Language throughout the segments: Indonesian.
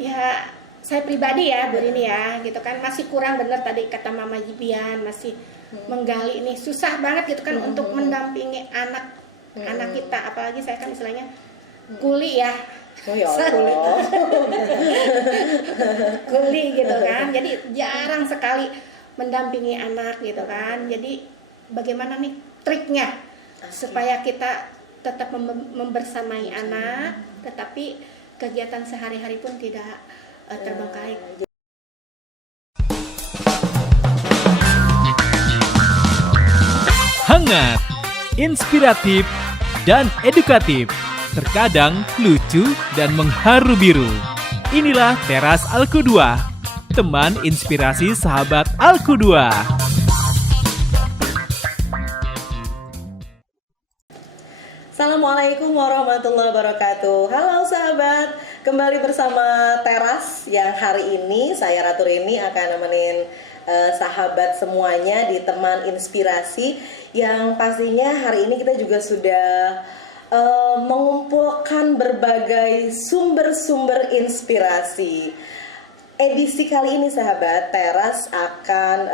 Ya saya pribadi ya Bu Rini ya gitu kan, masih kurang benar tadi kata Mama Jibian, masih menggali nih, susah banget gitu kan untuk mendampingi anak kita, apalagi saya kan istilahnya kuli ya. Oh ya Allah. Kuli gitu kan, jadi jarang sekali mendampingi anak gitu kan. Jadi bagaimana nih triknya supaya kita tetap membersamai anak, tetapi kegiatan sehari-hari pun tidak terbengkalai. Hangat, inspiratif, dan edukatif. Terkadang lucu dan mengharu biru. Inilah Teras Alku2, teman inspirasi sahabat Alku2. Assalamualaikum warahmatullahi wabarakatuh. Halo sahabat, kembali bersama Teras yang hari ini saya Ratu Rini akan nemenin sahabat semuanya di teman inspirasi yang pastinya hari ini kita juga sudah mengumpulkan berbagai sumber-sumber inspirasi. Edisi kali ini sahabat, Teras akan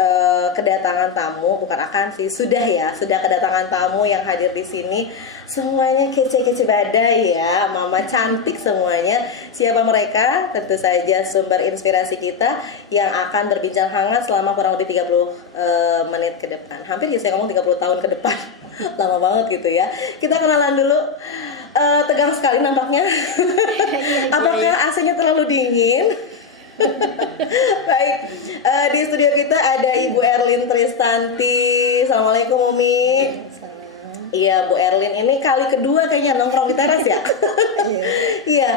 kedatangan tamu, bukan akan sih, sudah kedatangan tamu yang hadir di sini. Semuanya kece-kece badai ya, mama cantik semuanya. Siapa mereka? Tentu saja sumber inspirasi kita yang akan berbincang hangat selama kurang lebih 30 menit ke depan. Hampir ya saya ngomong 30 tahun ke depan. Lama banget gitu ya. Kita kenalan dulu. Tegang sekali nampaknya. Apakah AC-nya terlalu dingin? Baik, di studio kita ada Ibu Erlin Tristanti. Assalamualaikum Umi. Iya Bu Erlin, ini kali kedua kayaknya nongkrong di teras ya. Iya,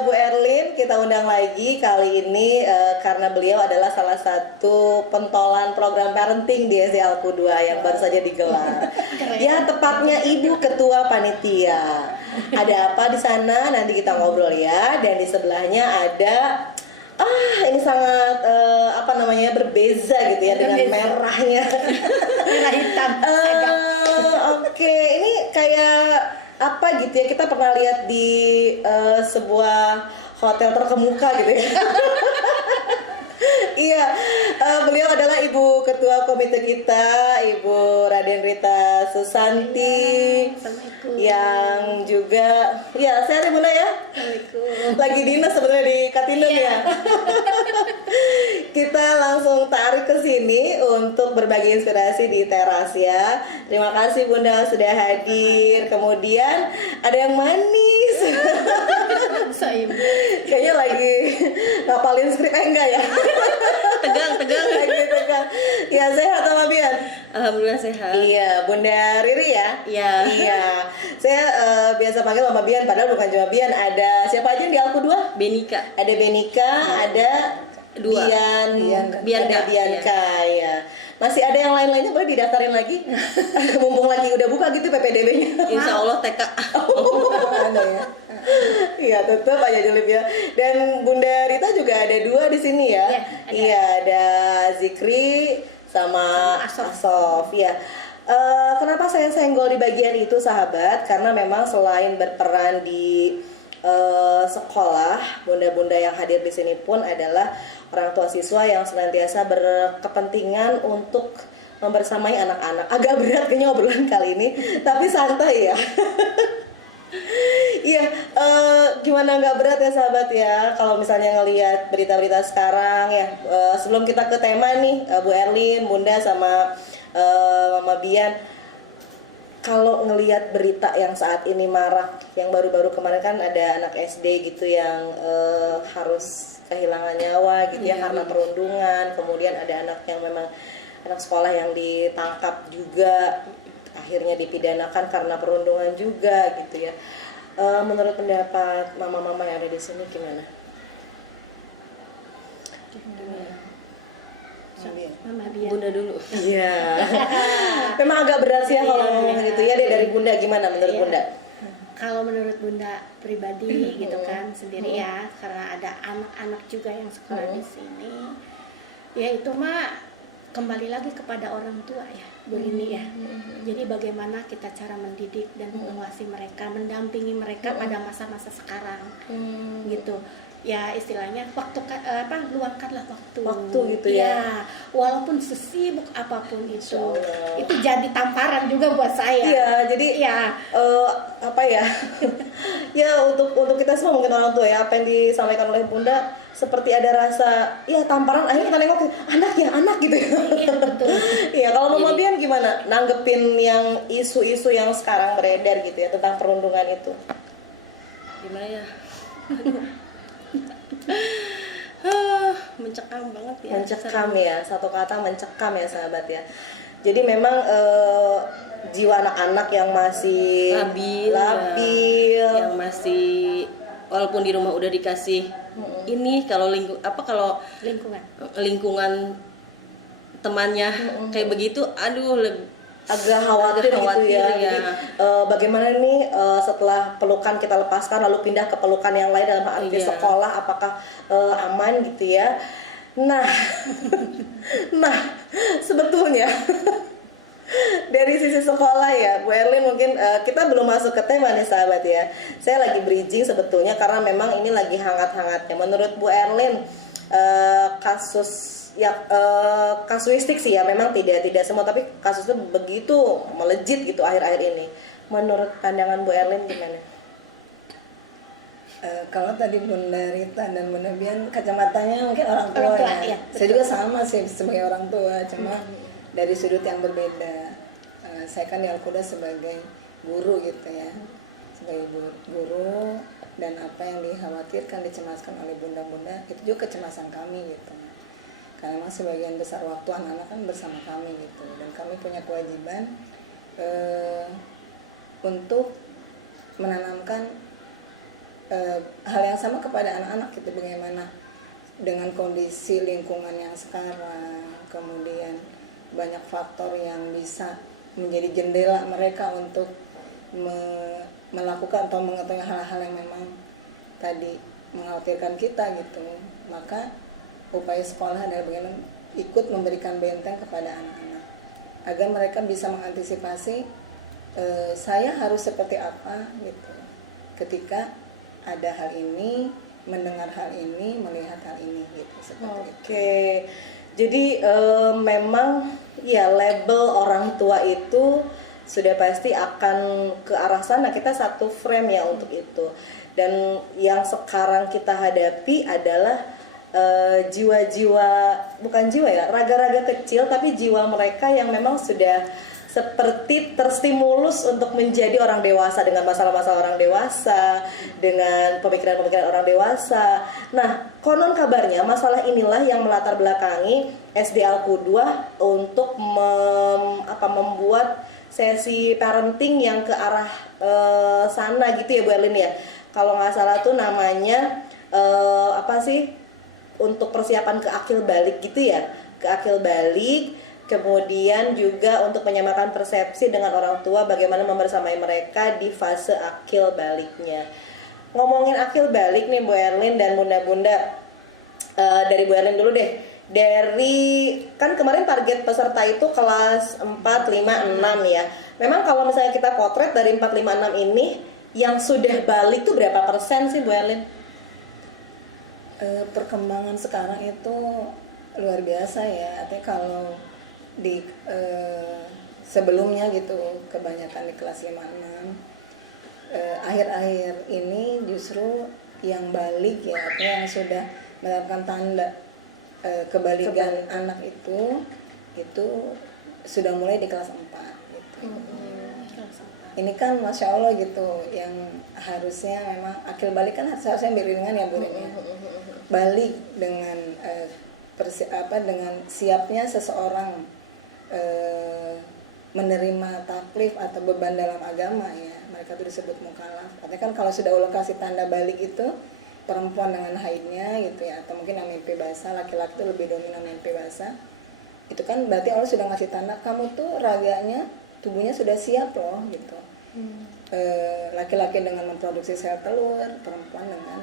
Bu Erlin kita undang lagi kali ini karena beliau adalah salah satu pentolan program parenting di SD Alku2 yang baru saja digelar. Ya tepatnya Ibu Ketua Panitia. Ada apa di sana? Nanti kita ngobrol ya. Dan di sebelahnya ada ini sangat berbeza gitu ya dengan merahnya. Merah hitam. Oke, ini kayak apa gitu ya, kita pernah lihat di sebuah hotel terkemuka gitu ya. Iya, beliau adalah Ibu Ketua Komite kita, Ibu Raden Rita Susanti, yang juga, ya sehat Bunda ya? Lagi dinas sebenarnya di Katindem ya. Kita langsung tarik ke sini untuk berbagi inspirasi di teras ya. Terima kasih Bunda sudah hadir. Kemudian ada yang manis. Kayaknya lagi ngapalin skrip enggak ya? Tegang lagi tegang. Ya sehat sama Bian? Alhamdulillah sehat. Iya, Bunda Riri ya? Iya. Saya biasa panggil Mama Bian, padahal bukan cuma Bian. Ada siapa aja di Alku2? Benika. Ada Benika, ada Dua. Bianca ya. Masih ada yang lain-lainnya, boleh didaftarin lagi. Mumpung lagi udah buka gitu PPDB-nya. Insya Allah TK. Ada ya. Iya tetap aja Julip ya. Dan Bunda Rita juga ada dua di sini ya. Iya ada Zikri sama Asof ya. Kenapa saya senggol di bagian itu sahabat? Karena memang selain berperan di sekolah, bunda-bunda yang hadir di sini pun adalah orang tua siswa yang senantiasa berkepentingan untuk membersamai anak-anak. Agak berat kayaknya obrolan kali ini, tapi santai ya. Iya, gimana nggak berat ya sahabat ya kalau misalnya ngelihat berita-berita sekarang ya. Sebelum kita ke tema nih, Bu Erlin, Bunda sama Mama Bian, kalau ngelihat berita yang saat ini marak, yang baru-baru kemarin kan ada anak SD gitu yang harus kehilangan nyawa gitu ya karena perundungan, kemudian ada anak yang memang anak sekolah yang ditangkap juga akhirnya dipidanakan karena perundungan juga gitu ya. Menurut pendapat mama-mama yang ada di sini gimana? Mama Bian. Bunda dulu. Iya. Memang agak berat sih ya kalau ngomong gitu ya. Dari Bunda gimana menurut Bunda? Kalau menurut Bunda pribadi gitu kan sendiri ya, karena ada anak-anak juga yang sekolah di sini. Ya itu mah kembali lagi kepada orang tua ya, Bu Rini ya. Jadi bagaimana kita cara mendidik dan mengawasi mereka, mendampingi mereka pada masa-masa sekarang gitu. ya istilahnya luangkanlah Waktu gitu ya. walaupun sesibuk apapun itu Insya Allah. itu jadi tamparan juga buat saya. Iya, jadi ya apa ya? Ya untuk kita semua mungkin orang tua ya, apa yang disampaikan oleh Bunda seperti ada rasa ya tamparan, akhirnya kita nengok anak gitu ya. iya betul. Iya, kalau Mama Bian gimana nanggepin yang isu-isu yang sekarang beredar gitu ya tentang perundungan itu? Gimana ya? Mencekam banget ya. Mencekam ya, satu kata mencekam ya sahabat ya. Jadi memang jiwa anak-anak yang masih labil, yang masih walaupun di rumah udah dikasih ini, kalau lingkungan temannya kayak begitu, aduh agak khawatir gitu ya. Jadi, bagaimana nih setelah pelukan kita lepaskan lalu pindah ke pelukan yang lain dalam arti sekolah, apakah aman gitu ya? Nah, sebetulnya dari sisi sekolah ya, Bu Erlin mungkin kita belum masuk ke tema nih sahabat ya. Saya lagi bridging sebetulnya karena memang ini lagi hangat-hangatnya. Menurut Bu Erlin kasus ya kasuistik sih ya, memang tidak semua, tapi kasusnya begitu melejit gitu akhir-akhir ini. Menurut pandangan Bu Erlin gimana? Kalau tadi Bunda Rita dan Bunda Bian kacamatanya mungkin orang tua ya. Saya juga sama sih sebagai orang tua, cuma dari sudut yang berbeda. Saya kan di Al-Quda sebagai guru gitu ya, sebagai guru, dan apa yang dikhawatirkan, dicemaskan oleh bunda-bunda itu juga kecemasan kami gitu. Karena memang sebagian besar waktu anak-anak kan bersama kami gitu, dan kami punya kewajiban untuk menanamkan hal yang sama kepada anak-anak gitu. Bagaimana dengan kondisi lingkungan yang sekarang, kemudian banyak faktor yang bisa menjadi jendela mereka untuk melakukan atau mengetahui hal-hal yang memang tadi mengkhawatirkan kita gitu. Maka upaya sekolah adalah bagaimana ikut memberikan benteng kepada anak-anak agar mereka bisa mengantisipasi saya harus seperti apa gitu ketika ada hal ini, mendengar hal ini, melihat hal ini gitu, seperti itu. Jadi memang ya label orang tua itu sudah pasti akan ke arah sana. Kita satu frame ya untuk itu. Dan yang sekarang kita hadapi adalah jiwa-jiwa, bukan jiwa ya, raga-raga kecil, tapi jiwa mereka yang memang sudah seperti terstimulus untuk menjadi orang dewasa dengan masalah-masalah orang dewasa, dengan pemikiran-pemikiran orang dewasa. Nah, konon kabarnya masalah inilah yang melatar belakangi SD Al-Qudwah untuk membuat sesi parenting yang ke arah sana gitu ya Bu Erlin ya. Kalau nggak salah tuh namanya untuk persiapan ke akil balik gitu ya, ke akil balik. Kemudian juga untuk menyamakan persepsi dengan orang tua, bagaimana membersamai mereka di fase akil baliknya. Ngomongin akil balik nih Bu Erlin dan bunda-bunda, dari Bu Erlin dulu deh. Dari kan kemarin target peserta itu kelas 4, 5, 6 ya. Memang kalau misalnya kita potret dari 4, 5, 6 ini yang sudah balik tuh berapa persen sih Bu Erlin? Perkembangan sekarang itu luar biasa ya. Artinya kalau di sebelumnya gitu kebanyakan di kelas 5-6, akhir-akhir ini justru yang balik ya, atau yang sudah mendapatkan tanda kebalikan anak itu sudah mulai di kelas 4 gitu. Ini kan Masya Allah gitu, yang harusnya memang akil balik kan harusnya beriringan ya Bu Rini. Balik dengan dengan siapnya seseorang menerima taklif atau beban dalam agama ya, mereka itu disebut mukallaf. Artinya kan kalau sudah Allah kasih tanda balik itu perempuan dengan haidnya gitu ya, atau mungkin yang mimpi basah, laki-laki itu lebih dominan mimpi basah, itu kan berarti Allah sudah ngasih tanda kamu tuh raganya, tubuhnya sudah siap loh gitu. Laki-laki dengan memproduksi sel telur, perempuan dengan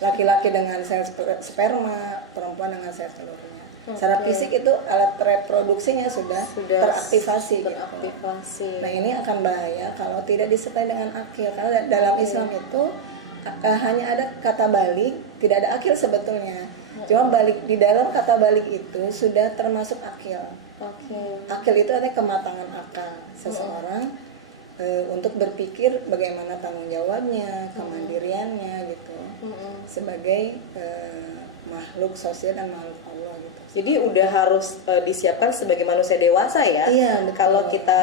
laki-laki dengan sel sperma, perempuan dengan sel telurnya. Secara fisik itu alat reproduksinya sudah teraktivasi. Teraktivasi. Nah ini akan bahaya kalau tidak disertai dengan akil. Karena dalam Islam itu hanya ada kata balik, tidak ada akil sebetulnya. Cuma balik, di dalam kata balik itu sudah termasuk akil. Akil itu artinya kematangan akal seseorang untuk berpikir bagaimana tanggung jawabnya, kemandiriannya gitu, sebagai makhluk sosial dan makhluk Allah gitu. Jadi udah harus disiapkan sebagai manusia dewasa ya. Iya, betul. Kalau kita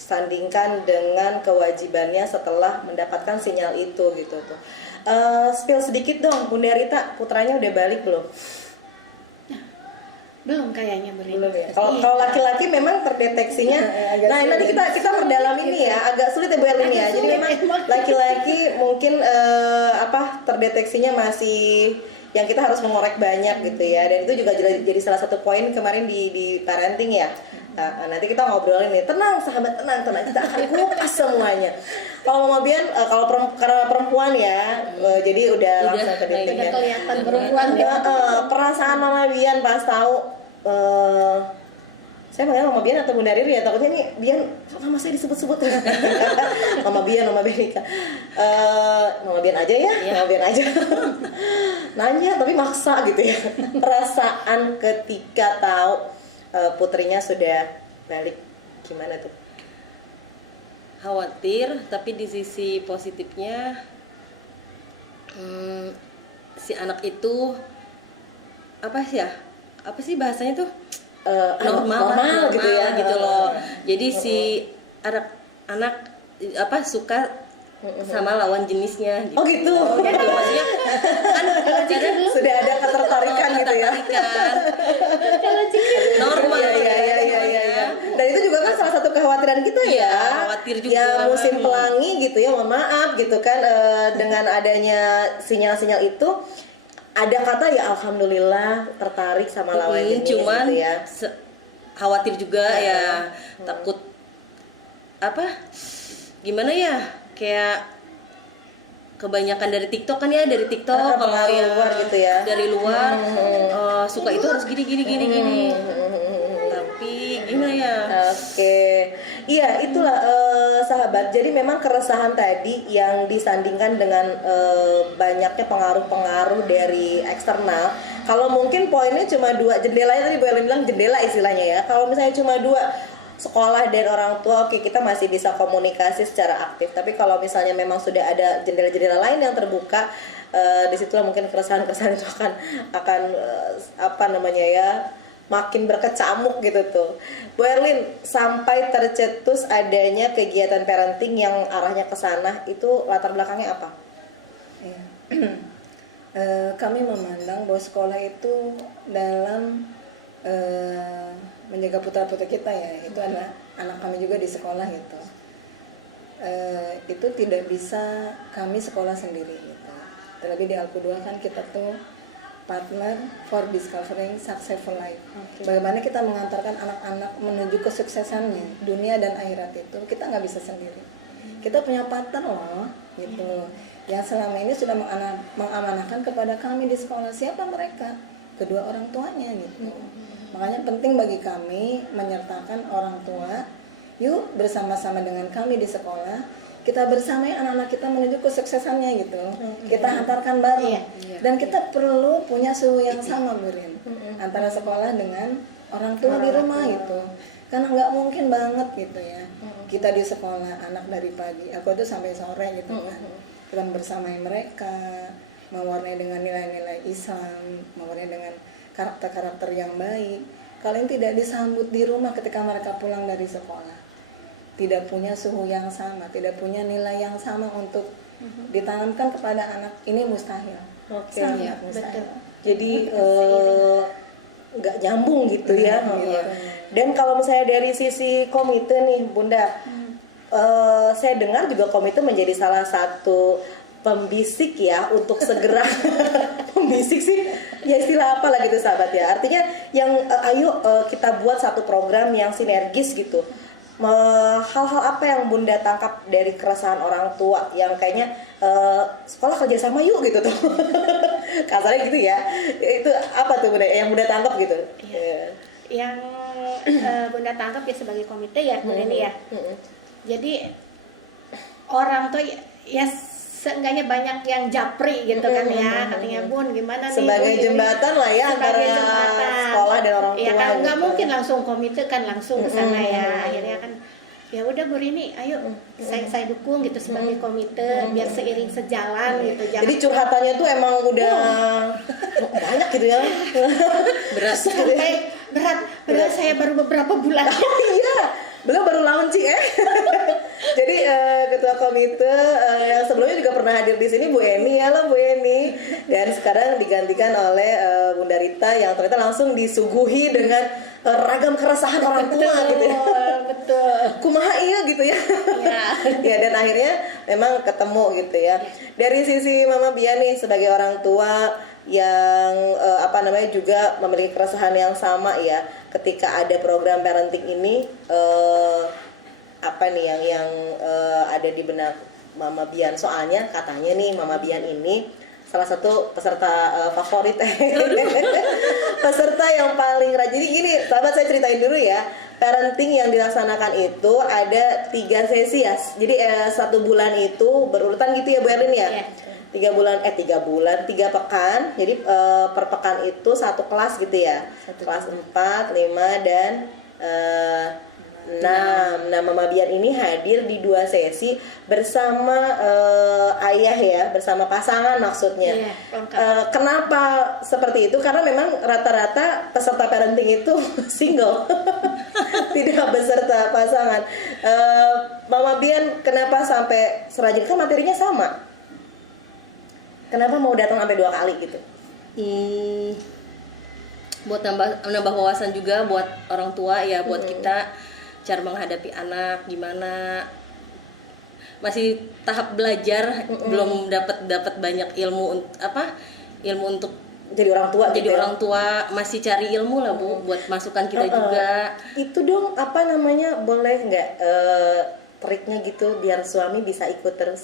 sandingkan dengan kewajibannya setelah mendapatkan sinyal itu gitu tuh. Spill sedikit dong, Bunda Rita, putranya udah balik belum? Belum kayaknya Belum ya. Kalau laki-laki memang terdeteksinya. Nah, nanti kita perdalam ini ya, agak sulit ya Bu Erlin ya. Jadi memang laki-laki mungkin terdeteksinya masih yang kita harus mengorek banyak gitu ya. Dan itu juga jadi salah satu poin kemarin di parenting ya. Nah, nanti kita ngobrolin nih. Tenang sahabat, tenang. Kita akan kupas semuanya. Kalau Mama Bian, karena perempuan ya, jadi udah langsung ke detiknya. Udah kelihatan perempuan ya. Perasaan Mama Bian pas tahu, saya manggil Mama Bian atau Bunda Riri ya, takutnya nih Bian, nama saya disebut-sebut. Mama Bian Nika. Mama Bian aja ya, Mama Bian aja. Nanya tapi maksa gitu ya. Perasaan ketika tahu putrinya sudah balik, gimana tuh? Khawatir, tapi di sisi positifnya si anak itu apa sih bahasanya tuh normal gitu ya, gitu loh. Jadi si anak suka sama lawan jenisnya gitu. Oh gitu. Gitu, maksudnya kan kadang sudah ada ketertarikan gitu ya. Normal. Iya. Dan itu juga kan salah satu kekhawatiran kita ya. Khawatir juga. Ya musim pelangi gitu ya, mohon maaf gitu kan, dengan adanya sinyal-sinyal itu ada kata ya alhamdulillah tertarik sama lawan jenis cuman gitu ya. Khawatir juga ya, takut gimana ya, kayak kebanyakan dari TikTok kan ya, dari TikTok kalau yang luar gitu ya, dari luar suka itu harus gini tapi gimana ya. Oke. Iya, itulah sahabat. Jadi memang keresahan tadi yang disandingkan dengan banyaknya pengaruh-pengaruh dari eksternal. Kalau mungkin poinnya cuma 2, jendelanya tadi Bu Erlin bilang jendela istilahnya ya. Kalau misalnya cuma 2, sekolah dan orang tua, oke, kita masih bisa komunikasi secara aktif. Tapi kalau misalnya memang sudah ada jendela-jendela lain yang terbuka, disitulah mungkin keresahan-keresahan itu akan makin berkecamuk gitu tuh. Bu Erlin, sampai tercetus adanya kegiatan parenting yang arahnya ke sana, itu latar belakangnya apa? Iya. Kami memandang bahwa sekolah itu dalam menjaga putra-putri kita ya, itu adalah anak kami juga di sekolah gitu. Itu tidak bisa kami sekolah sendiri gitu. Terlebih di Alku 2 kan kita tuh partner for discovering successful life. Bagaimana kita mengantarkan anak-anak menuju kesuksesannya dunia dan akhirat itu kita nggak bisa sendiri. Kita punya partner loh gitu, yang selama ini sudah mengamanahkan kepada kami di sekolah. Siapa mereka? Kedua orang tuanya gitu. Makanya penting bagi kami menyertakan orang tua. Yuk bersama-sama dengan kami di sekolah, kita bersamai anak-anak kita menuju kesuksesannya gitu. Kita hantarkan bareng. Dan kita perlu punya suhu yang sama, Bu Rin, antara sekolah dengan orang tua di rumah gitu. Karena nggak mungkin banget gitu ya. Kita di sekolah, anak dari pagi, aku tuh sampai sore gitu kan. Kita bersamai mereka, mewarnai dengan nilai-nilai Islam, mewarnai dengan karakter-karakter yang baik. Kalian tidak disambut di rumah ketika mereka pulang dari sekolah. Tidak punya suhu yang sama, tidak punya nilai yang sama untuk ditanamkan kepada anak, ini mustahil. Sangat mustahil. Jadi nggak nyambung gitu ya. Dan kalau misalnya dari sisi komite nih Bunda, saya dengar juga komite menjadi salah satu pembisik ya untuk segera pembisik sih ya, istilah apa lah gitu sahabat ya, artinya yang ayo kita buat satu program yang sinergis gitu. Hal-hal apa yang Bunda tangkap dari keresahan orang tua yang kayaknya sekolah kerjasama yuk gitu tuh kasarnya gitu ya, itu apa tuh Bunda yang Bunda tangkap gitu? Yang Bunda tangkap ya sebagai komite ya Bu Leni ya. Jadi orang tua ya seenggaknya banyak yang japri gitu kan ya, katanya Bun gimana nih Sebagai Bun?" jembatan lah ya Sebagai antara jembatan. sekolah dan orang tua. Ya kan nggak gitu. mungkin langsung komite kan langsung ke sana ya. Akhirnya kan ya udah Bu Rini, ayo saya dukung gitu sebagai komite biar seiring sejalan gitu. Jadi curhatannya tuh emang udah banyak gitu ya. Berat. sampai berat, padahal saya baru beberapa bulan. Oh iya, beliau baru launching ya. Jadi ketua komite yang sebelumnya juga pernah hadir di sini Bu Eni, halo Bu Eni. Dan sekarang digantikan oleh Bunda Rita yang ternyata langsung disuguhi dengan ragam keresahan orang tua gitu ya. Betul. Kumaha iya gitu ya. Ya dan akhirnya memang ketemu gitu ya. Dari sisi Mama Bia nih sebagai orang tua yang juga memiliki keresahan yang sama ya ketika ada program parenting ini, apa nih yang ada di benak Mama Bian. Soalnya katanya nih Mama Bian ini salah satu peserta favorit peserta yang paling rajin. Jadi gini sahabat, saya ceritain dulu ya. Parenting yang dilaksanakan itu ada 3 sesi ya. Jadi 1 bulan itu berurutan gitu ya Bu Erlin ya. Iya. 3 pekan. Jadi per pekan itu 1 kelas gitu ya. Kelas 4, 5 dan 6. Nah, Mama Bian ini hadir di 2 sesi bersama ayah ya, bersama pasangan maksudnya. Iya, lengkap. Kenapa seperti itu? Karena memang rata-rata peserta parenting itu single, tidak beserta pasangan. Mama Bian kenapa sampai serajin? Kan materinya sama. Kenapa mau datang sampai 2 kali gitu? Buat nambah wawasan juga buat orang tua ya, buat kita cara menghadapi anak gimana. Masih tahap belajar, belum dapat banyak ilmu untuk Jadi orang tua jadi gitu ya? orang tua, masih cari ilmu lah Bu buat masukan kita juga. Itu dong boleh nggak triknya gitu biar suami bisa ikut terus?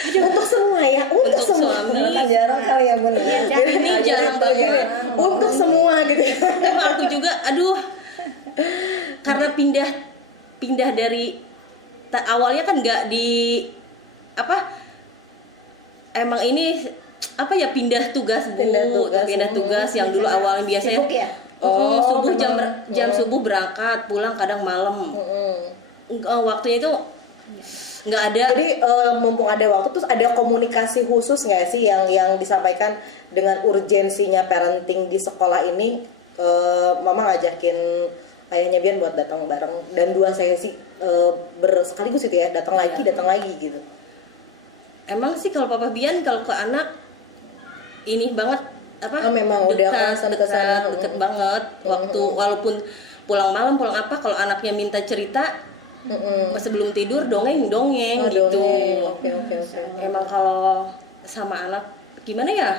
Untuk semua ya, untuk semua. suami Kan jarang kali ya Bun. ini jarang banget. Untuk semua gitu. Emang aku juga karena pindah dari awalnya kan nggak di emang ini pindah tugas Bu, pindah tugas yang dulu awalnya biasanya Sibuk ya? subuh jam subuh berangkat, pulang kadang malam. Waktunya itu nggak ada. Jadi mumpung ada waktu, terus ada komunikasi khusus nggak sih yang disampaikan dengan urgensinya parenting di sekolah ini? Mama ngajakin ayahnya Bian buat datang bareng dan 2 sesi sekaligus itu ya, datang lagi gitu. Emang sih kalau Papa Bian kalau ke anak ini banget memang udah deket banget. Waktu walaupun pulang malam kalau anaknya minta cerita sebelum tidur dongeng gitu. Oke. Emang kalau sama anak gimana ya,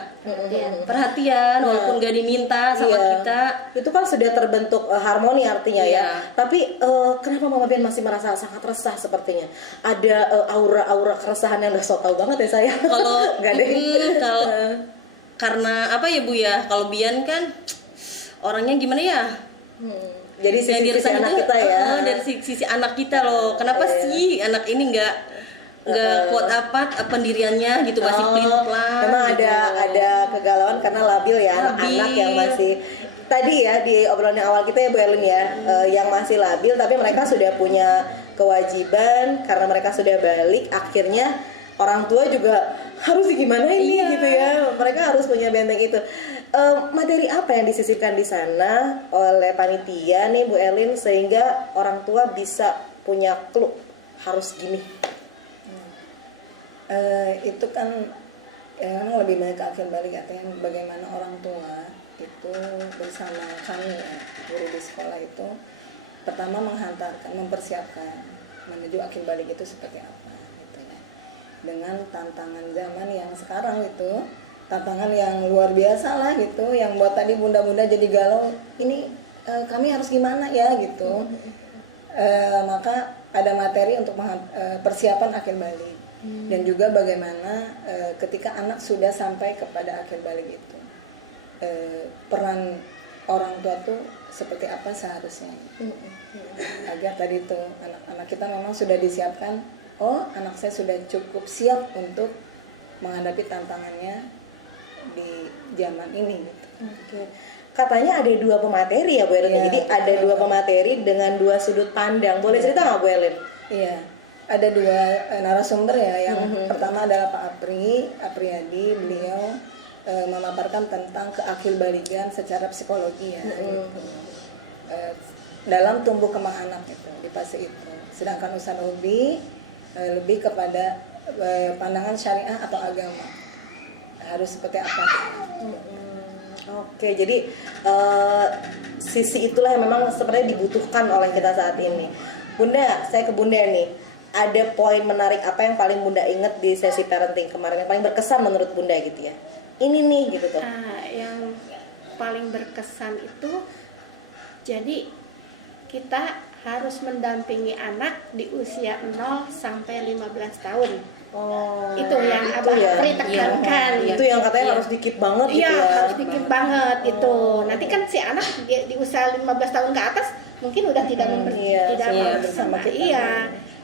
perhatian walaupun gak diminta sama kita. Itu kan sudah terbentuk harmoni artinya ya. Iya. Tapi kenapa Mama Bian masih merasa sangat resah sepertinya? Ada aura keresahan yang udah so tau banget ya saya. Kalau nggak deh. kalau karena ya Bu ya, kalau Bian kan orangnya gimana ya, Jadi yang sisi dirasain anak itu, kita ya. dari sisi anak kita loh. Kenapa sih anak ini nggak kuat pendiriannya gitu, masih pelin-pelan. Memang gitu. ada kegalauan karena labil ya, anak-anak yang masih tadi ya di obrolan yang awal kita ya Bu Erlin ya, yang masih labil tapi mereka sudah punya kewajiban karena mereka sudah balik, akhirnya orang tua juga harus gimana ini gitu ya, mereka harus punya benteng itu. Materi apa yang disisipkan di sana oleh panitia nih Bu Erlin sehingga orang tua bisa punya clue harus gini? Itu kan memang lebih banyak ke akhir balik, artinya bagaimana orang tua itu bersama kami ya, guru di sekolah itu pertama menghantarkan, mempersiapkan menuju akhir balik itu seperti apa gitu ya. Dengan tantangan zaman yang sekarang itu, tantangan yang luar biasa lah gitu, yang buat tadi bunda-bunda jadi galau, ini kami harus gimana ya gitu. Maka ada materi untuk persiapan akhir balik. Dan juga bagaimana ketika anak sudah sampai kepada akhir balik itu, peran orang tua tuh seperti apa seharusnya, agar tadi tuh anak-anak kita memang sudah disiapkan oh anak saya sudah cukup siap untuk menghadapi tantangannya di zaman ini gitu. Oke. Katanya ada 2 pemateri ya Bu Elin. Iya, Jadi ada 2 pemateri dengan 2 sudut pandang. Boleh cerita nggak Bu Elin? Iya, ada 2 narasumber ya. Yang pertama adalah Pak Apriyadi. Beliau memaparkan tentang keakilbalikan secara psikologi ya. Gitu. Dalam tumbuh kembang anak itu di fase itu. Sedangkan Ustaz Ubi lebih kepada pandangan syariah atau agama. Harus seperti apa? Oke, jadi sisi itulah yang memang sebenarnya dibutuhkan oleh kita saat ini. Bunda, saya ke Bunda nih. Ada poin menarik apa yang paling Bunda ingat di sesi parenting kemarin yang paling berkesan menurut Bunda gitu ya? Ini nih gitu tuh. Yang paling berkesan itu, jadi kita harus mendampingi anak di usia 0 sampai 15 tahun. Oh, Itu yang itu Abah ya. Apri tekankan. Itu yang katanya harus dikit banget Iya, gitu ya. harus dikit banget gitu. Nanti kan si anak di usia 15 tahun ke atas mungkin udah tidak tidak iya, bersama kita. Iya.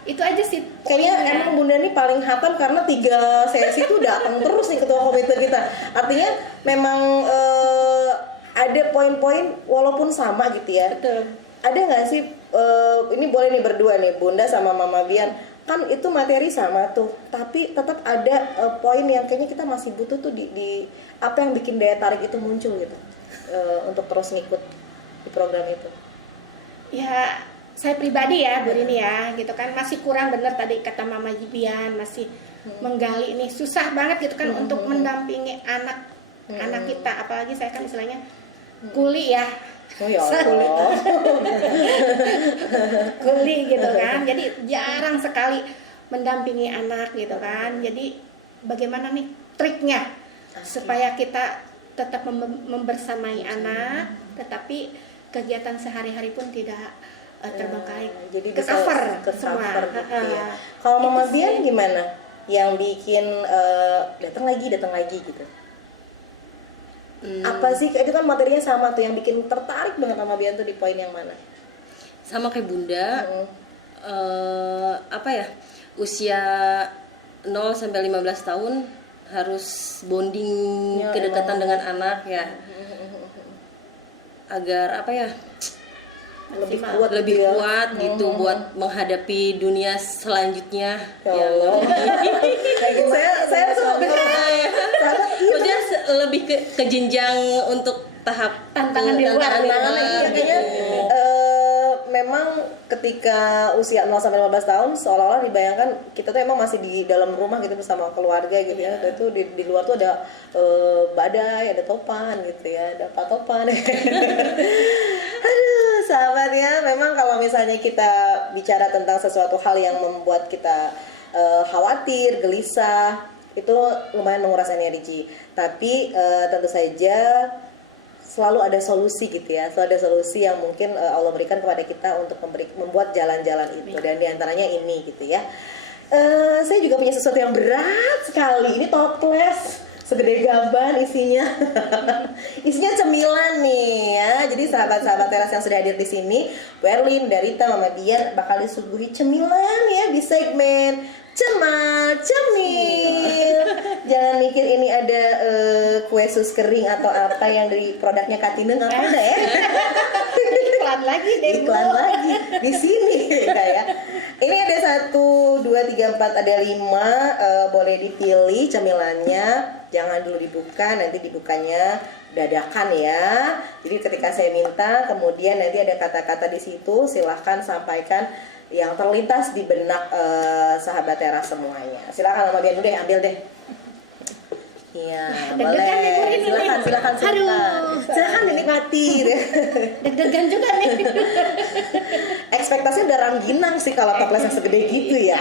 Itu aja sih. Kayaknya emang Bunda ini paling hatam karena 3 sesi itu datang terus nih ketua komite kita. Artinya memang ada poin-poin walaupun sama gitu ya. Betul. Ada nggak sih ini boleh nih berdua nih Bunda sama Mama Bian, kan itu materi sama tuh, tapi tetap ada poin yang kayaknya kita masih butuh tuh di apa yang bikin daya tarik itu muncul gitu untuk terus ngikut di program itu. Ya, saya pribadi ya Bu Rini ya, gitu kan masih kurang bener tadi kata Mama Jibian, masih menggali ini susah banget gitu kan untuk mendampingi anak kita, apalagi saya kan istilahnya kuli ya. Oh ya Allah. Kuli gitu kan, jadi jarang sekali mendampingi anak gitu kan. Jadi bagaimana nih triknya supaya kita tetap membersamai anak, tetapi kegiatan sehari-hari pun tidak terbengkalai, Jadi ke bisa cover ke semua. cover gitu ya. Kalau Mama Itu sih. Bian gimana? Yang bikin datang lagi gitu. Apa sih itu kan materinya sama tuh, yang bikin tertarik banget Mama Bian tuh di poin yang mana? Sama kayak Bunda, apa ya, usia 0 sampai 15 tahun harus bonding, Ya, kedekatan dengan anak ya, agar apa ya, Lebih Maksimal. kuat lebih gitu ya. kuat gitu buat menghadapi dunia selanjutnya. Ya yang Allah. saya tuh maksudnya lebih ke jenjang untuk tahap Tantangan di luar, tantangan luar, lagi kayaknya memang ketika usia 0 sampai 15 tahun seolah-olah dibayangkan kita tuh emang masih di dalam rumah gitu bersama keluarga gitu ya. Itu di luar tuh ada badai, ada topan gitu ya, ada patopan. Aduh, sahabat ya, memang kalau misalnya kita bicara tentang sesuatu hal yang membuat kita khawatir, gelisah, itu lumayan menguras energi. Tapi tentu saja selalu ada solusi gitu ya, selalu ada solusi yang mungkin Allah berikan kepada kita untuk membuat jalan-jalan itu, dan diantaranya ini gitu ya. Saya juga punya sesuatu yang berat sekali, ini toples segede gaban isinya. Isinya cemilan nih ya. Jadi sahabat-sahabat teras yang sudah hadir di sini, Werlin, Darita, Mama Bian bakal disuguhi cemilan ya di segmen Cemat Cemil. Jangan mikir ini ada kue sus kering atau apa yang dari produknya Katineng, apa ada ya? Iklan lagi deh Bu. Iklan lagi di sini ya. Ini ada 1, 2, 3, 4, ada 5. Boleh dipilih cemilannya. Jangan dulu dibuka, nanti dibukanya dadakan ya. Jadi ketika saya minta, kemudian nanti ada kata-kata di situ, silahkan sampaikan yang terlintas di benak sahabat teras semuanya. Silakan Mama Bian dulu deh, ambil deh. Iya, boleh. Deg-degan nih, Bu, ini. Silakan. Aduh. Silakan dinikmati. Deg-degan juga nih. Ekspektasinya udah rangginang sih kalau toples yang segede gitu ya.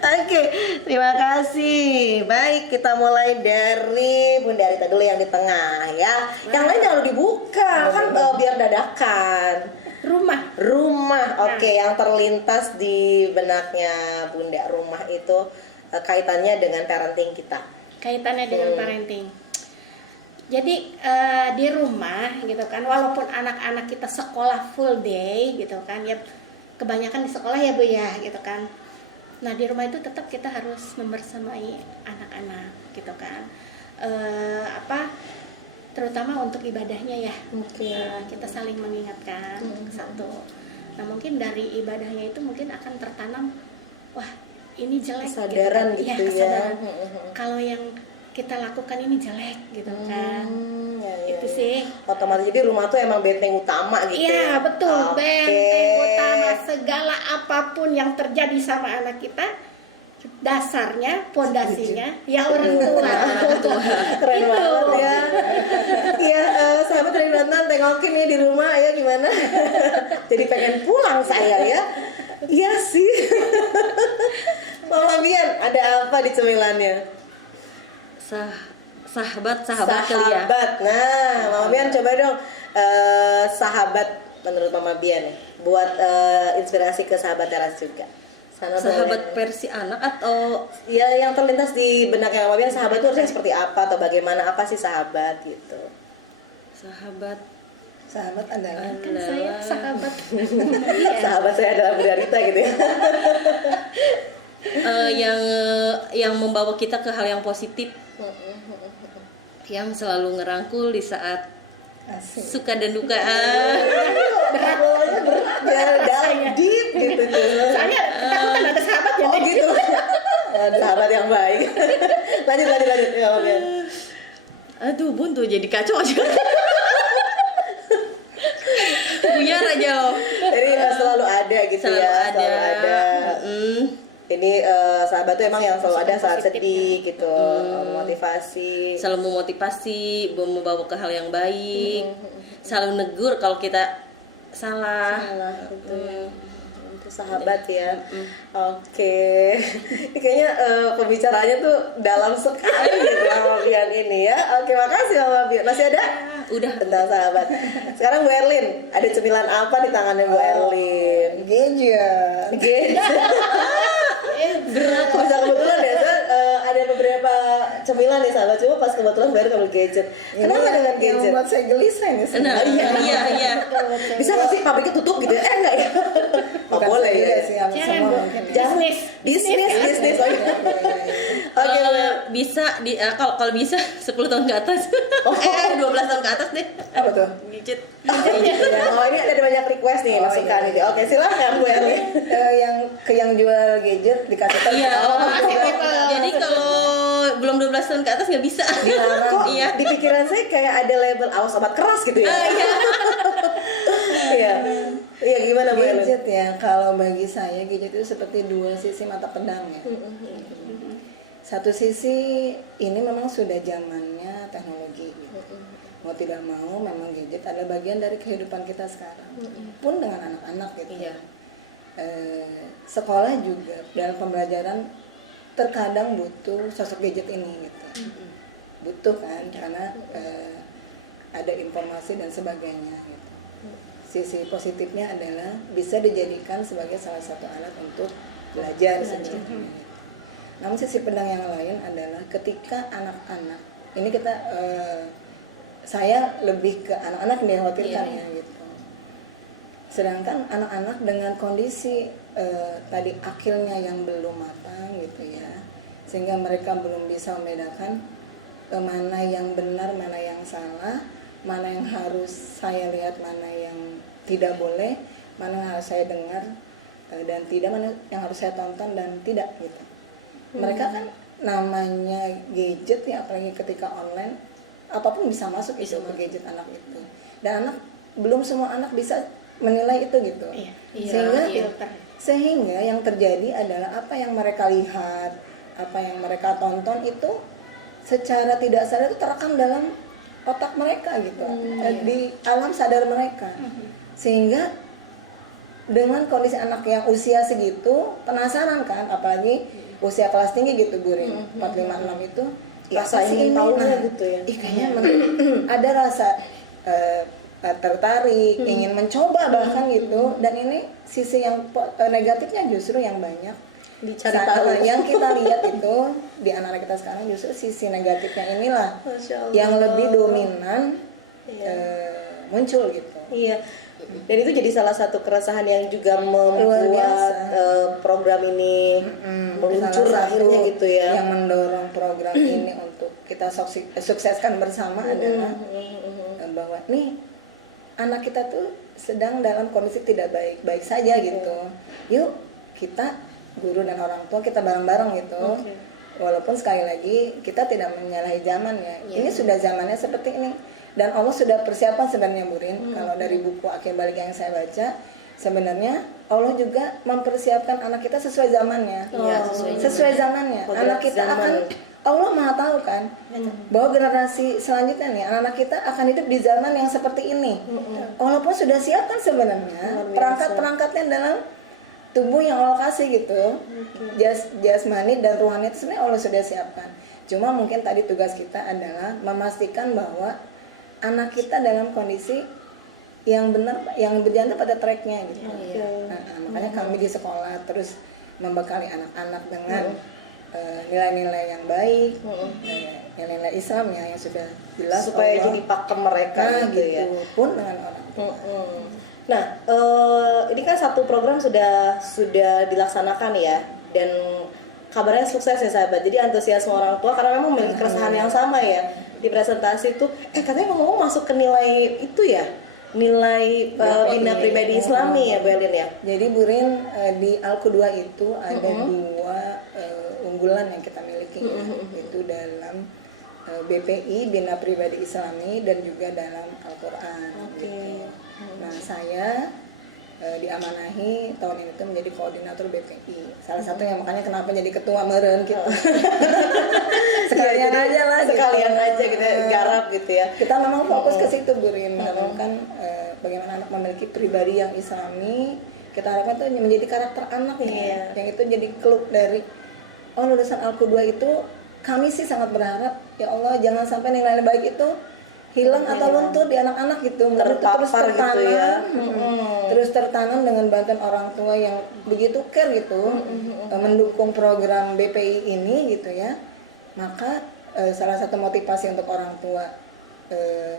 Oke, terima kasih. Baik, kita mulai dari Bunda Rita dulu yang di tengah ya. Yang lain jangan dibuka, kan biar dadakan. Rumah, oke, yang terlintas di benaknya Bunda, rumah itu kaitannya dengan parenting kita. Kaitannya dengan parenting. Jadi di rumah gitu kan, walaupun anak-anak kita sekolah full day gitu kan, ya kebanyakan di sekolah ya Bu ya gitu kan. Nah di rumah itu tetap kita harus membersamai anak-anak gitu kan. Terutama untuk ibadahnya ya. Kita saling mengingatkan satu. Nah mungkin dari ibadahnya itu mungkin akan tertanam, wah ini jelek. Kesadaran gitu kan. gitu ya. Kesadaran. Kalau yang kita lakukan ini jelek gitu kan. Itu sih. Otomatis jadi rumah tuh emang benteng utama gitu. Iya betul, Oke. benteng utama segala apapun yang terjadi sama anak kita, dasarnya, pondasinya ya orang tua. Keren Itu. banget ya. Iya, sahabat dari Banten tengokin nih di rumah ya gimana. Jadi pengen pulang saya ya. Iya sih. Mama Bian, ada apa di cemilannya? Sahabat kali ya. Sahabat. Nah, Mama Bian coba dong sahabat menurut Mama Bian ya. Buat inspirasi ke sahabat teras juga. Sahabat versi anak atau ya yang terlintas di benaknya Mama Bian, sahabat itu harusnya seperti apa atau bagaimana, apa sih sahabat gitu. Sahabat adalah Kan saya sahabat. Sahabat saya adalah Bunda Rita gitu ya. yang membawa kita ke hal yang positif, yang selalu ngerangkul di saat asik. suka dan duka. Berat ya, dalam deep gitu tuh. Soalnya kita kan ada sahabat ya. Oh gitu. Sahabat yang baik. lanjut ya Mama Bian. Aduh buntu jadi kacau aja. Buyar aja loh. Jadi selalu ada gitu Selalu ya. ada. Selalu ada. Ini sahabat tuh emang yang selalu ada saat Positif sedih gitu, motivasi. Selalu memotivasi, membawa ke hal yang baik, selalu negur kalau kita salah. Gitu ya. Itu sahabat ya. Oke. Ini kayaknya pembicaraannya tuh dalam sekali gitu Mama Bian ini ya. Oke, makasih Mama Bian. Masih ada? Udah. Tentang sahabat. Sekarang Bu Erlin, ada cemilan apa di tangannya Bu Erlin? gadget. Berat. Bisa kebetulan ya, ada beberapa cemilan nih sahabat, cuma pas kebetulan baru ngambil gadget. Kenapa dengan Yang gadget? membuat saya gelisah ini Nah, sebenarnya. iya. Bisa nggak sih pabriknya tutup gitu ya? Enggak ya? Nggak boleh juga ya? sih, yang Jangan, semua Bu. mungkin ya. Jangan. Bisnis. Oh, iya. Oke, Bisa kalau bisa 10 tahun ke atas. 12 tahun ke atas deh. Apa tuh? Gadget. Oh, ini ada banyak request nih, masukan iya. ini. Oke, silakan Bu Erlin. yang jual gadget dikasih tahu. Iya. Masih people. Jadi kalau belum 12 tahun ke atas nggak bisa. Kok Iya. di pikiran saya kayak ada label awas obat keras gitu ya? Iya. Iya. Iya, gimana Bu Erlin? Gadget ya, kalau bagi saya gadget itu seperti dua sisi mata pedang ya. Satu sisi ini memang sudah zamannya teknologi gitu. Mau tidak mau memang gadget adalah bagian dari kehidupan kita sekarang. Pun dengan anak-anak gitu. Iya. Sekolah juga dalam pembelajaran terkadang butuh sosok gadget ini gitu. Butuh kan karena ada informasi dan sebagainya gitu. Sisi positifnya adalah bisa dijadikan sebagai salah satu alat untuk belajar sebenarnya. Namun sisi pedang yang lain adalah ketika anak-anak ini kita saya lebih ke anak-anak yang dikhawatirkan ya gitu. Sedangkan anak-anak dengan kondisi tadi akilnya yang belum matang gitu ya, sehingga mereka belum bisa membedakan mana yang benar, mana yang salah, mana yang harus saya lihat, mana yang tidak boleh, mana yang harus saya dengar dan tidak, mana yang harus saya tonton dan tidak gitu. Mereka kan namanya gadget ya, apalagi ketika online apapun bisa masuk itu ke gadget anak itu. Dan anak belum semua anak bisa menilai itu gitu. Sehingga yang terjadi adalah apa yang mereka lihat, apa yang mereka tonton itu secara tidak sadar itu terekam dalam otak mereka gitu, di alam sadar mereka. Sehingga dengan kondisi anak yang usia segitu penasaran kan, apalagi usia kelas tinggi gitu Bu Rin, 4, 5, 6 itu Rasa ingin tahunya gitu ya. Kayaknya ada rasa tertarik, ingin mencoba bahkan gitu. Dan ini sisi yang negatifnya justru yang banyak Dicari tahu. yang kita lihat itu di anak-anak kita sekarang, justru sisi negatifnya inilah Masya Allah. yang lebih dominan muncul gitu. Iya. Dan itu jadi salah satu keresahan yang juga Luar membuat biasa. program ini meluncur Salah satu akhirnya gitu ya. yang mendorong program ini untuk kita sukseskan bersama adalah bahwa nih anak kita tuh sedang dalam kondisi tidak baik saja gitu. Yuk kita guru dan orang tua kita bareng-bareng gitu. Walaupun sekali lagi kita tidak menyalahi zaman ya. Ini sudah zamannya seperti ini. Dan Allah sudah persiapan sebenarnya Burin. Kalau dari buku Akil Balik yang saya baca, sebenarnya Allah juga mempersiapkan anak kita sesuai zamannya. Iya, sesuai zamannya. Kodrat Anak kita zaman. akan Allah Maha tahu kan bahwa generasi selanjutnya nih anak-anak kita akan hidup di zaman yang seperti ini. Allah pun sudah siapkan sebenarnya perangkat-perangkatnya dalam tubuh yang Allah kasih gitu. Jasmani dan rohani itu sebenarnya Allah sudah siapkan. Cuma mungkin tadi tugas kita adalah memastikan bahwa anak kita dalam kondisi yang benar, yang berjalan pada tracknya gitu. Makanya kami di sekolah terus membekali anak-anak dengan nilai-nilai yang baik, nilai-nilai Islam ya yang sudah jelas Supaya Allah. jadi pakem mereka gitu ya. Pun dengan orang tua. Nah, ini kan satu program sudah dilaksanakan ya, dan kabarnya sukses ya sahabat. Jadi antusiasme orang tua karena memang memiliki keresahan yang sama ya. Di presentasi itu, katanya mau masuk ke nilai itu ya, nilai bina pribadi Islami ya Bu Elin ya. Jadi Burin di Al-Qudwa itu ada dua unggulan yang kita miliki, itu dalam BPI Bina Pribadi Islami dan juga dalam Al-Quran. Gitu. Nah saya diamanahi tahun ini tuh menjadi koordinator BPI. Salah satu yang makanya kenapa jadi ketua meren gitu. Sekalian aja lah. Sekalian gitu. aja kita garap gitu ya. Kita memang fokus ke situ Burin, menemukan bagaimana anak memiliki pribadi yang Islami. Kita harapkan itu menjadi karakter anak ya, yang itu jadi klub dari lulusan Al-Qudwa itu. Kami sih sangat berharap ya Allah jangan sampai nilai baik itu hilang atau luntur di anak-anak gitu, terus tertanam, gitu ya. terus tertanam dengan bantuan orang tua yang begitu care gitu, mendukung program BPI ini gitu ya. Maka salah satu motivasi untuk orang tua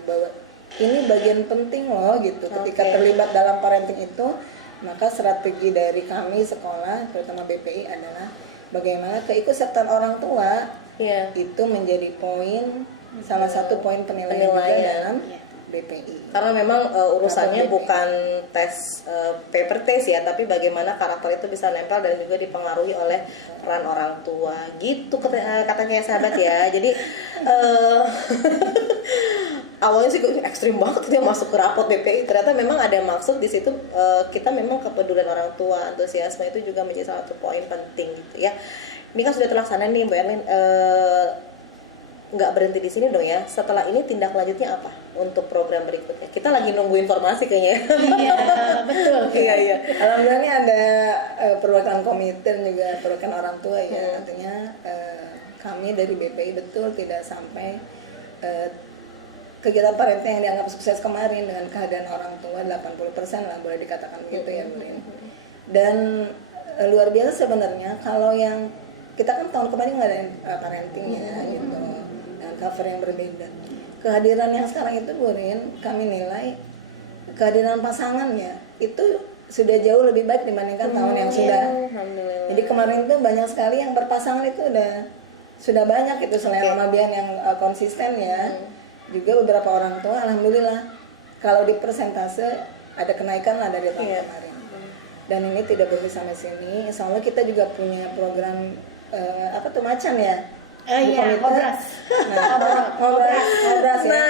bahwa ini bagian penting loh gitu, ketika terlibat dalam parenting itu, maka strategi dari kami sekolah terutama BPI adalah bagaimana keikutsertaan orang tua itu menjadi poin, salah satu poin penilaian juga dalam BPI. Karena memang urusannya bukan tes paper test ya, tapi bagaimana karakter itu bisa nempel dan juga dipengaruhi oleh peran orang tua. Gitu katanya sahabat ya. Jadi awalnya sih ekstrim banget dia masuk ke rapot BPI. Ternyata memang ada maksud di situ, kita memang kepedulian orang tua, antusiasme itu juga menjadi salah satu poin penting gitu ya. Ini kan sudah terlaksana nih Bu Erlin, nggak berhenti di sini dong ya. Setelah ini tindak lanjutnya apa untuk program berikutnya? Kita lagi nunggu informasi kayaknya. Iya, betul. Iya. Alhamdulillah ada perwakilan komite dan juga perwakilan orang tua ya. Artinya kami dari BPI betul tidak sampai kegiatan parenting yang dianggap sukses kemarin dengan kehadiran orang tua 80% lah boleh dikatakan begitu ya Burin. Dan luar biasa sebenarnya kalau yang kita kan tahun kemarin nggak ada parenting ya gitu, dengan cover yang berbeda. Kehadiran yang sekarang itu Burin, kami nilai kehadiran pasangan ya itu sudah jauh lebih baik dibandingkan tahun yang sudah. Jadi kemarin tuh banyak sekali yang berpasangan itu sudah banyak itu selain Mama Bian yang konsisten ya. Juga beberapa orang tua alhamdulillah kalau di persentase ada kenaikan lah dari tahun kemarin. Dan ini tidak berhenti sampai sini. Insya Allah kita juga punya program apa tuh macan ya? Iya, ngobras. Ngobras ya.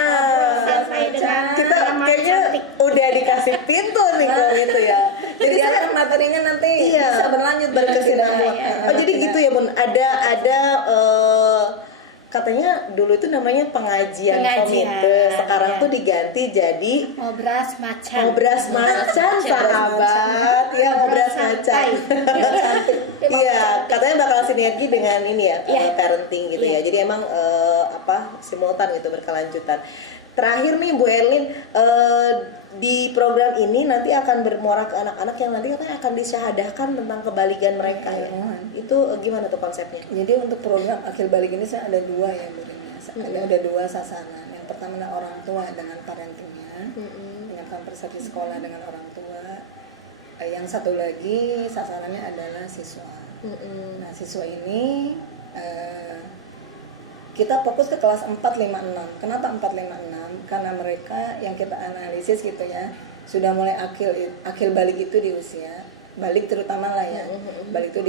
Sampai dengan Kita nama kayaknya cantik. udah dikasih pintu nih kalau gitu ya. Jadi saya materinya nanti bisa berlanjut berkesinambungan. Oh jadi gitu ya Bun. Ada katanya dulu itu namanya pengajian komite, sekarang tuh diganti jadi ngobras macan. ngobras macan sahabat ya, ngobras macan. Iya, katanya bakal sinergi dengan ini ya, parenting gitu ya. Jadi emang simultan gitu, berkelanjutan. Terakhir nih Bu Erlin, di program ini nanti akan bermuara ke anak-anak yang nanti katanya akan disyahadahkan tentang kebaligan mereka ya. Itu gimana tuh konsepnya? Jadi untuk program Akil Balik ini saya ada dua ya, ada 2 sasaran. Yang pertama adalah orang tua dengan parentingnya, dengan konversasi sekolah dengan orang tua. Yang satu lagi sasarannya adalah siswa. Nah, siswa ini kita fokus ke kelas 4, 5, 6. Kenapa 4, 5, 6? Karena mereka yang kita analisis gitu ya, sudah mulai akil balik itu di usia balik, terutama lah ya. Balik itu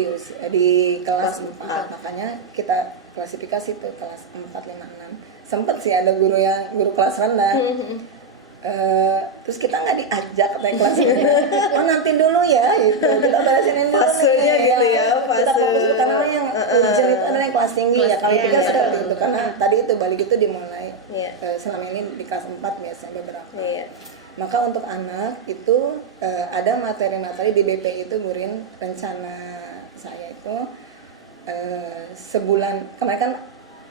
di kelas 4. Makanya kita klasifikasi tuh kelas 4, 5, 6. Sempet sih ada guru kelas rendah. Terus kita nggak diajak naik kelas ini. Oh, nanti dulu ya gitu. Kita beresin dulu Fasenya nih. gitu ya, Kita fase. fokus karena yang urgent itu adalah yang kelas tinggi ya. Kalau kita tinggi. seperti itu karena tadi itu balik itu dimulai Iya. selama ini di kelas 4 biasanya beberapa. Iya. Maka untuk anak itu ada materi-materi di BPI itu Gurin, rencana saya itu sebulan kemarin kan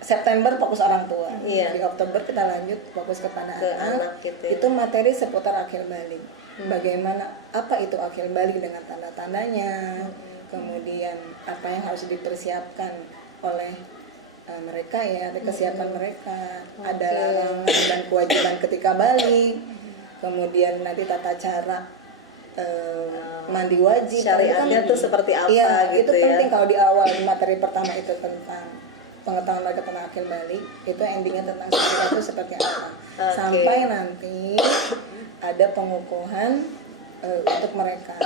September fokus orang tua, Iya. di Oktober kita lanjut fokus kepada Ke anak anak. gitu ya. Itu materi seputar akil balik. Bagaimana apa itu akil balik dengan tanda-tandanya, kemudian apa yang harus dipersiapkan oleh mereka ya, kesiapan mereka, ada larangan dan kewajiban ketika balik, kemudian nanti tata cara mandi wajib. Syariatnya tuh seperti apa Iya, gitu itu ya. penting kalau di awal materi pertama itu tentang pengetahuan mereka tentang akil balik, itu endingnya tentang syariat itu seperti apa. Oke. Sampai nanti ada pengukuhan untuk mereka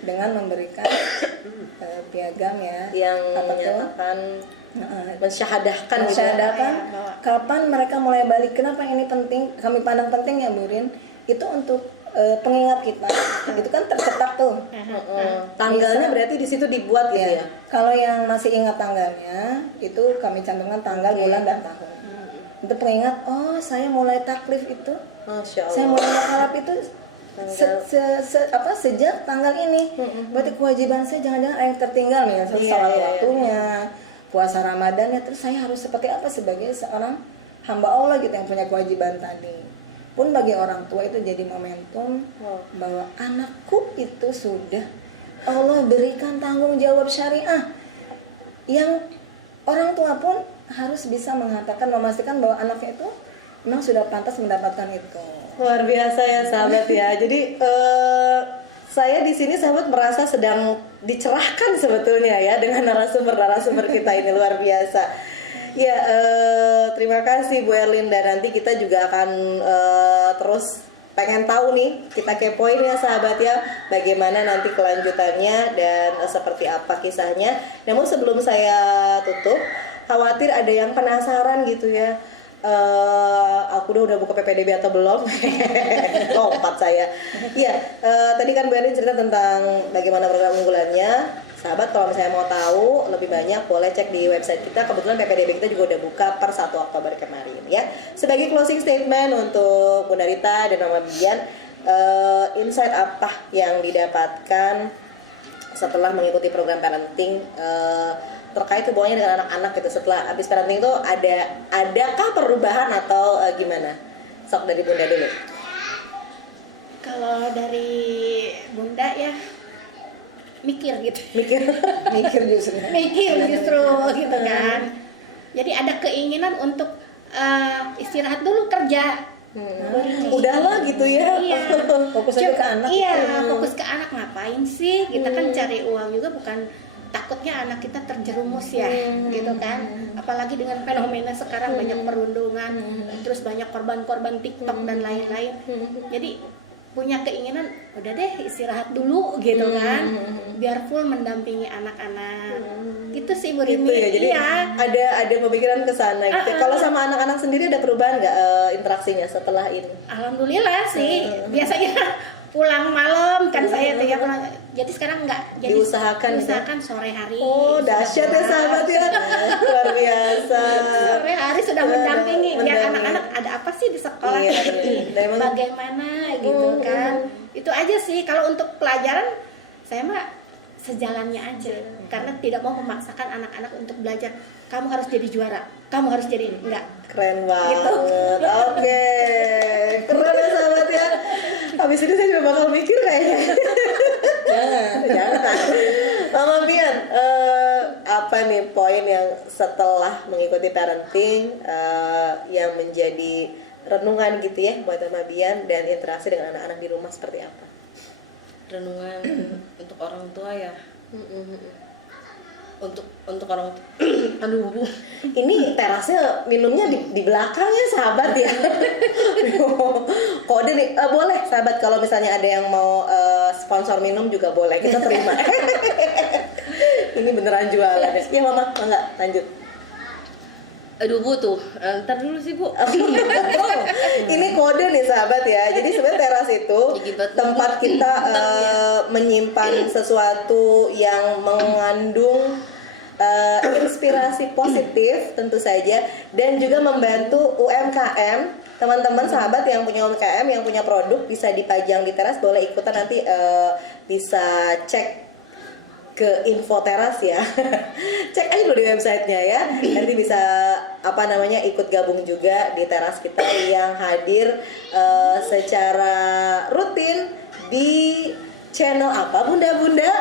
dengan memberikan piagam ya, Yang apa tuh? menyatakan mensyahadahkan gitu ya. Mensyahadahkan kapan mereka mulai balik. Kenapa ini penting? Kami pandang penting ya, Burin. Itu untuk pengingat kita. Itu kan tercetak tuh. Tanggalnya berarti di situ dibuat gitu ya. Kalau yang masih ingat tanggalnya, itu kami cantumkan tanggal, bulan, dan tahun. Itu pengingat, oh saya mulai taklif itu, Masya Allah. saya mulai mukalaf itu sejak tanggal ini. Berarti kewajiban saya jangan-jangan ada yang tertinggal nih, salat waktunya, puasa Ramadan ya, terus saya harus seperti apa sebagai seorang hamba Allah gitu yang punya kewajiban tadi. Pun bagi orang tua itu jadi momentum bahwa anakku itu sudah Allah berikan tanggung jawab syariah yang orang tua pun harus bisa mengatakan, memastikan bahwa anaknya itu memang sudah pantas mendapatkan itu. Luar biasa ya sahabat ya. Jadi saya di sini sahabat merasa sedang dicerahkan sebetulnya ya dengan narasumber kita ini, luar biasa. Ya, terima kasih Bu Erlinda. Nanti kita juga akan terus pengen tahu nih, kita kepoin ya sahabat ya, bagaimana nanti kelanjutannya dan seperti apa kisahnya. Namun sebelum saya tutup, khawatir ada yang penasaran gitu ya. Aku udah buka PPDB atau belum? Lompat saya. Iya, tadi kan Bu Erlin cerita tentang bagaimana program unggulannya. Sahabat, kalau misalnya mau tahu lebih banyak boleh cek di website kita. Kebetulan PPDB kita juga udah buka per 1 Oktober kemarin ya. Sebagai closing statement untuk Bunda Rita dan Mama Bian, insight apa yang didapatkan setelah mengikuti program parenting terkait hubungannya dengan anak-anak gitu setelah habis parenting itu adakah perubahan atau gimana? Sok dari Bunda dulu. Kalau dari Bunda ya mikir gitu. Mikir justru gitu kan. Jadi ada keinginan untuk istirahat dulu kerja. Udahlah gitu ya. Iya. Fokus aja ke anak. Iya, fokus ke anak, ngapain sih? Kita kan cari uang juga, bukan takutnya anak kita terjerumus ya, gitu kan. Apalagi dengan fenomena sekarang banyak perundungan, terus banyak korban-korban TikTok dan lain-lain. Jadi punya keinginan, udah deh istirahat dulu gitu kan, biar full mendampingi anak-anak. Gitu sih Bu Rini. Gitu ya. Jadi iya. ada pemikiran ke sana gitu. Kalau sama anak-anak sendiri ada perubahan nggak interaksinya setelah ini? Alhamdulillah sih. Biasanya pulang malam kan saya tuh ya, jadi sekarang nggak, jadi diusahakan sore hari. Oh, dahsyat ya sahabat ya. Luar biasa. Sore hari sudah mendampingi biar anak-anak ada apa sih di sekolah, Iya, jadi bagaimana gitu kan. Itu aja sih. Kalau untuk pelajaran saya mah sejalannya aja, karena tidak mau memaksakan anak-anak untuk belajar. Kamu harus jadi juara, kamu harus jadi ini. Enggak. Keren banget. Gitu. Oke. Keren ya sahabat ya. Habis ini saya juga bakal mikir kayaknya. Jangan. Mama Bian, apa nih poin yang setelah mengikuti parenting yang menjadi renungan gitu ya buat Mama Bian dan interaksi dengan anak-anak di rumah seperti apa? Renungan untuk orang tua ya. Untuk orang aduh Bu. Ini terasnya minumnya di belakangnya sahabat ya. Kode nih boleh sahabat kalau misalnya ada yang mau sponsor minum juga boleh, kita terima. Ini beneran jualan ya. Ya Mama, enggak lanjut. Aduh Bu tuh, ntar dulu sih Bu. Ini kode nih sahabat ya. Jadi sebenarnya teras itu tempat kita menyimpan sesuatu yang mengandung inspirasi positif tentu saja, dan juga membantu UMKM. Teman-teman sahabat yang punya UMKM, yang punya produk bisa dipajang di teras, boleh ikutan nanti bisa cek ke info teras ya. Cek aja dulu di websitenya ya. Nanti bisa ikut gabung juga di teras kita yang hadir secara rutin di channel apa Bunda-bunda?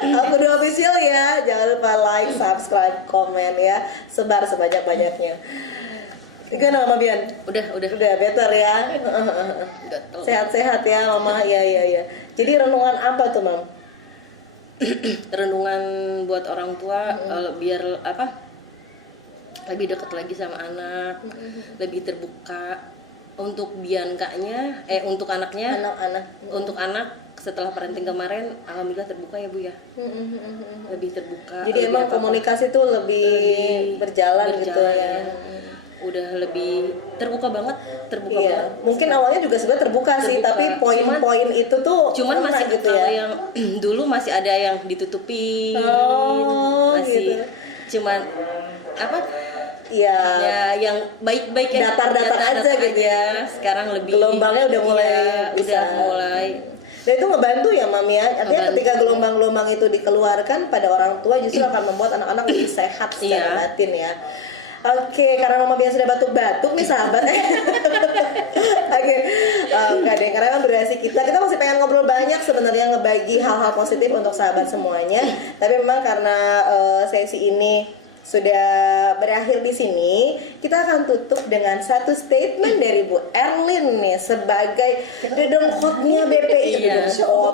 Aku Dua Official ya. Jangan lupa like, subscribe, komen ya. Sebar sebanyak-banyaknya. Gimana Mama Bian? Udah Better ya. Sehat-sehat ya Mama. Ya. Jadi renungan apa tuh Mam? Renungan buat orang tua biar lebih dekat lagi sama anak, lebih terbuka untuk Biankanya, untuk anaknya, untuk anak setelah parenting kemarin, alhamdulillah terbuka ya Bu ya, lebih terbuka. Jadi emang komunikasi tuh lebih berjalan gitu ya. Udah lebih terbuka banget. Mungkin awalnya juga sebenarnya terbuka sih, tapi poin-poin itu tuh cuman masih gitu kalau ya. yang dulu masih ada yang ditutupin, masih gitu. Cuman ya yang baik-baik ya, datar-datar aja gitu ya. Sekarang lebih gelombangnya udah mulai udah mulai. Dan itu ngebantu ya Mam ya. Artinya ketika gelombang-gelombang itu dikeluarkan pada orang tua justru akan membuat anak-anak lebih sehat secara batin ya. Oke, karena Mama Bian sudah batuk-batuk nih sahabat. Oke, enggak deh, karena memang durasi kita masih pengen ngobrol banyak sebenarnya, ngebagi hal-hal positif untuk sahabat semuanya. Tapi memang karena sesi ini sudah berakhir di sini, kita akan tutup dengan satu statement dari Bu Erlin nih sebagai dedengkotnya BPI,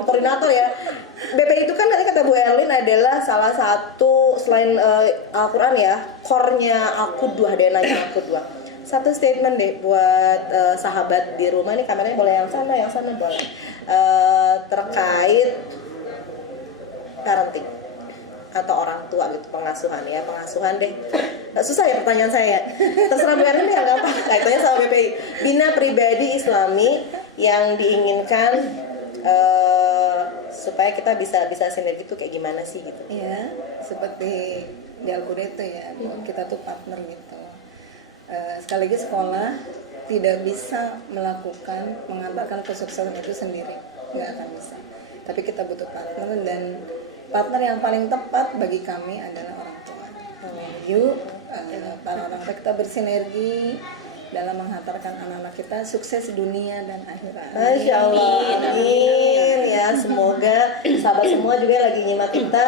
koordinator ya. BPI itu kan tadi kata Bu Erlin adalah salah satu selain Al-Quran ya, core-nya Al-Qudwah, DNA-nya Al-Qudwah. Satu statement deh buat sahabat di rumah, ini kameranya boleh yang sana boleh, terkait parenting atau orang tua gitu, pengasuhan deh. Susah ya pertanyaan saya. Terserah Bu Erlin ya, nggak apa. Kaitannya sama BPI, Bina Pribadi Islami yang diinginkan supaya kita bisa sinergi tuh kayak gimana sih gitu. Iya, seperti di Al-Quran itu ya, kita tuh partner gitu. Sekali lagi sekolah tidak bisa mengantarkan kesuksesan itu sendiri, nggak akan bisa. Tapi kita butuh partner, dan partner yang paling tepat bagi kami adalah orang tua. Yuk, para orang tua kita bersinergi dalam menghantarkan anak-anak kita sukses dunia dan akhirat. Masya Allah, amin ya. Semoga sahabat semua juga lagi nyimak kita,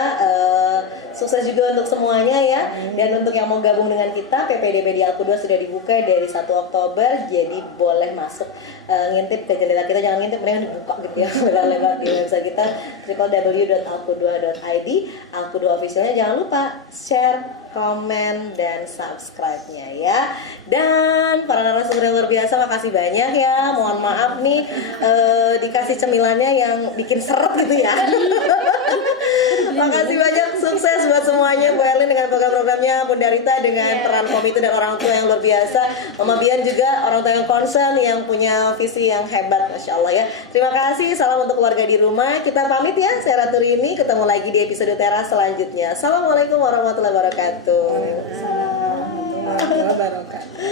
sukses juga untuk semuanya ya. Dan untuk yang mau gabung dengan kita, PPDB di Al-Qudwah sudah dibuka dari 1 Oktober, jadi boleh masuk ngintip ke jendela kita, jangan ngintip, mendingan dibuka gitu ya. Lewat di website kita www.alqudwah.id, Al-Qudwah Officialnya. Jangan lupa share, komen, dan subscribe-nya ya. Dan para narasumber yang luar biasa, makasih banyak ya. Mohon maaf nih dikasih cemilannya yang bikin seret gitu ya. Makasih banyak, sukses buat semuanya. Bu Erlin dengan program-programnya, Bunda Rita dengan peran komite dan orang tua yang luar biasa, Mama Bian juga orang tua yang concern, yang punya visi yang hebat, Masya Allah ya. Terima kasih, salam untuk keluarga di rumah. Kita pamit ya, saya Ratu Rini, ketemu lagi di episode Teras selanjutnya. Assalamualaikum warahmatullahi wabarakatuh. Waalaikumsalam warahmatullahi wabarakatuh.